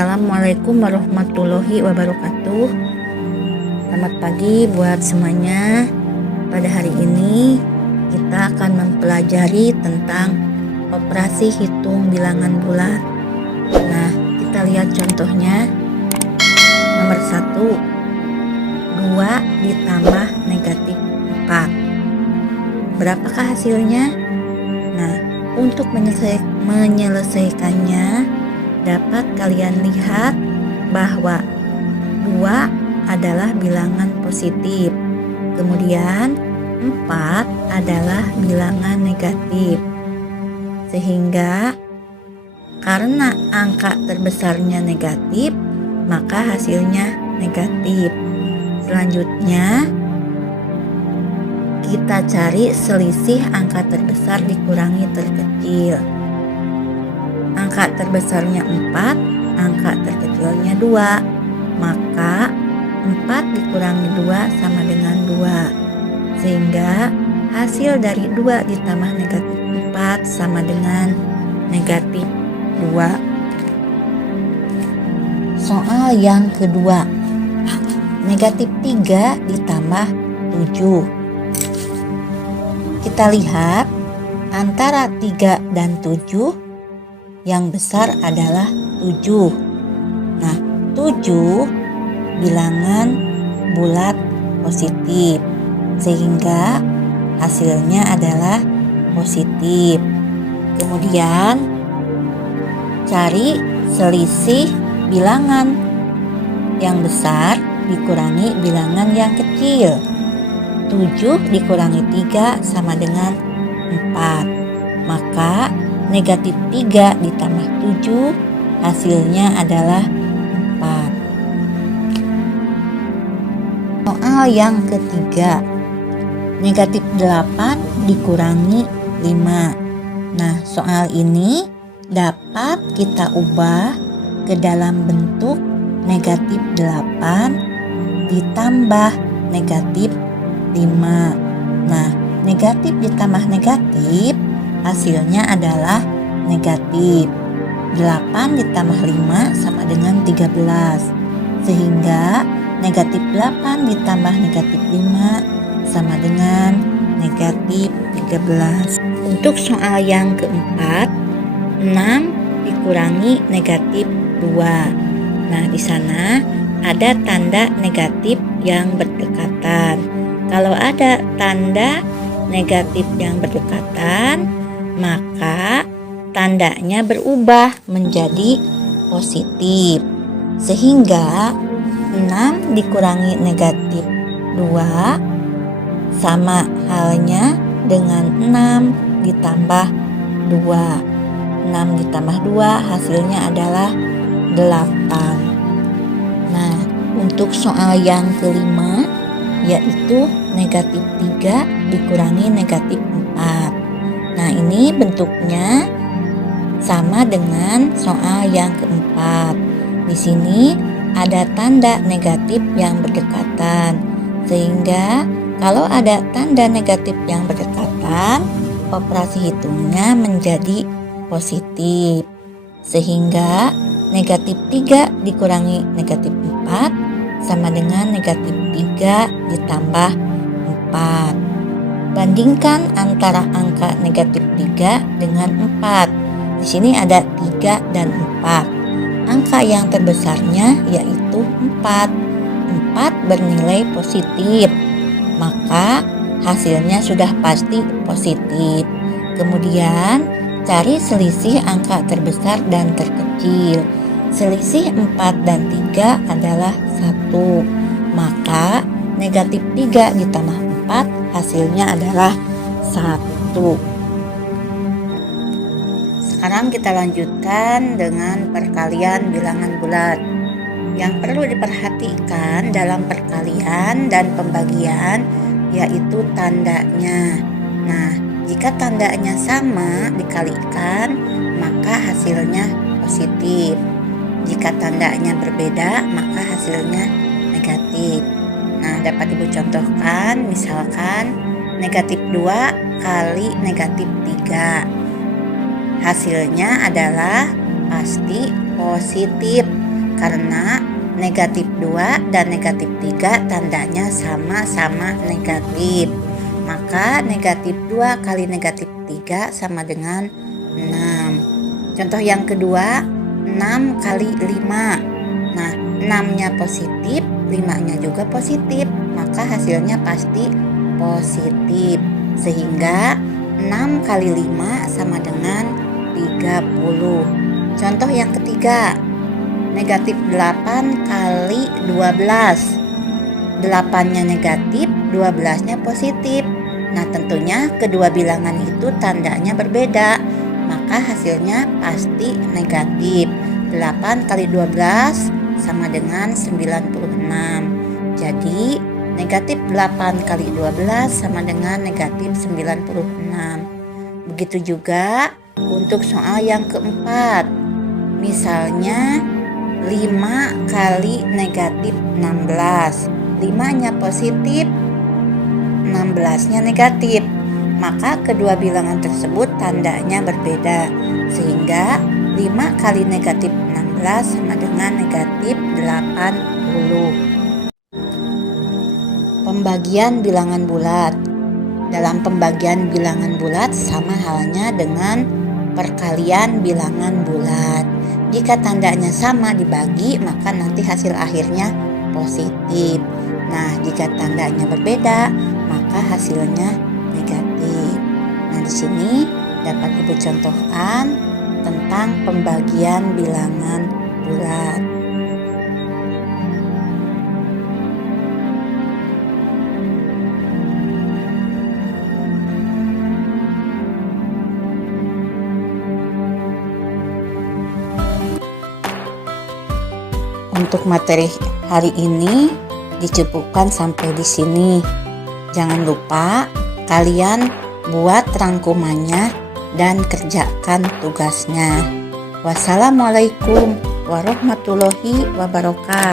Assalamualaikum warahmatullahi wabarakatuh. Selamat pagi buat semuanya. Pada hari ini kita akan mempelajari tentang operasi hitung bilangan bulat. Nah, kita lihat contohnya. Nomor 1, 2 ditambah negatif 4. Berapakah hasilnya? Nah, untuk menyelesaikannya dapat kalian lihat bahwa 2 adalah bilangan positif, kemudian 4 adalah bilangan negatif. Sehingga karena angka terbesarnya negatif, maka hasilnya negatif. Selanjutnya kita cari selisih angka terbesar dikurangi terkecil. Angka terbesarnya 4, angka terkecilnya 2. Maka 4 dikurangi 2 sama dengan 2. Sehingga hasil dari 2 ditambah negatif 4 sama dengan negatif 2. Soal yang kedua. Negatif 3 ditambah 7. Kita lihat antara 3 dan 7 yang besar adalah 7. Nah, 7 bilangan bulat positif, sehingga hasilnya adalah positif. Kemudian cari selisih bilangan yang besar dikurangi bilangan yang kecil. 7 dikurangi 3 sama dengan 4. Maka negatif 3 ditambah 7 hasilnya adalah 4. Soal yang ketiga. Negatif 8 dikurangi 5. Nah, soal ini dapat kita ubah ke dalam bentuk negatif 8 ditambah negatif 5. Nah, negatif ditambah negatif hasilnya adalah negatif. 8 ditambah 5 sama dengan 13. Sehingga negatif 8 ditambah negatif 5 sama dengan negatif 13. Untuk soal yang keempat, 6 dikurangi negatif 2. Nah, di sana ada tanda negatif yang berdekatan. Kalau ada tanda negatif yang berdekatan, maka tandanya berubah menjadi positif. Sehingga 6 dikurangi negatif 2 sama halnya dengan 6 ditambah 2. 6 ditambah 2 hasilnya adalah 8. Nah, untuk soal yang kelima, yaitu negatif 3 dikurangi negatif 4. Nah, ini bentuknya sama dengan soal yang keempat. Di sini ada tanda negatif yang berdekatan. Sehingga kalau ada tanda negatif yang berdekatan, operasi hitungnya menjadi positif. Sehingga negatif 3 dikurangi negatif 4 sama dengan negatif 3 ditambah 4. Bandingkan antara angka negatif 3 dengan 4. Di sini ada 3 dan 4. Angka yang terbesarnya yaitu 4. 4 bernilai positif. Maka hasilnya sudah pasti positif. Kemudian cari selisih angka terbesar dan terkecil. Selisih 4 dan 3 adalah 1. Maka negatif 3 ditambah 4 hasilnya adalah 1. Sekarang kita lanjutkan dengan perkalian bilangan bulat. Yang perlu diperhatikan dalam perkalian dan pembagian yaitu tandanya. Nah, jika tandanya sama dikalikan, maka hasilnya positif. Jika tandanya berbeda, maka hasilnya negatif. Nah, dapat Ibu contohkan, misalkan negatif 2 kali negatif 3. Hasilnya adalah pasti positif. karena negatif 2 dan negatif 3 tandanya sama-sama negatif. Maka negatif 2 kali negatif 3 sama dengan 6. Contoh yang kedua, 6 kali 5. Nah, 6-nya positif, 5-nya juga positif, maka hasilnya pasti positif. Sehingga 6 kali 5 sama dengan 30. Contoh yang ketiga, negatif 8 kali 12. 8-nya negatif, 12-nya positif. Nah, tentunya kedua bilangan itu tandanya berbeda, maka hasilnya pasti negatif. 8 kali 12 sama dengan 96. Jadi negatif 8 kali 12 sama dengan negatif 96. Begitu juga untuk soal yang keempat. Misalnya 5 kali negatif 16. 5-nya positif, 16-nya negatif. Maka kedua bilangan tersebut tandanya berbeda. Sehingga 5 kali negatif 16 sama dengan negatif 80. Pembagian bilangan bulat. Dalam pembagian bilangan bulat sama halnya dengan perkalian bilangan bulat. Jika tandanya sama dibagi, maka nanti hasil akhirnya positif. Nah, jika tandanya berbeda, maka hasilnya negatif. Nah, di sini dapat Ibu contohkan tentang pembagian bilangan bulat. Untuk materi hari ini dicukupkan sampai di sini. Jangan lupa kalian buat rangkumannya dan kerjakan tugasnya. Wassalamualaikum warahmatullahi wabarakatuh.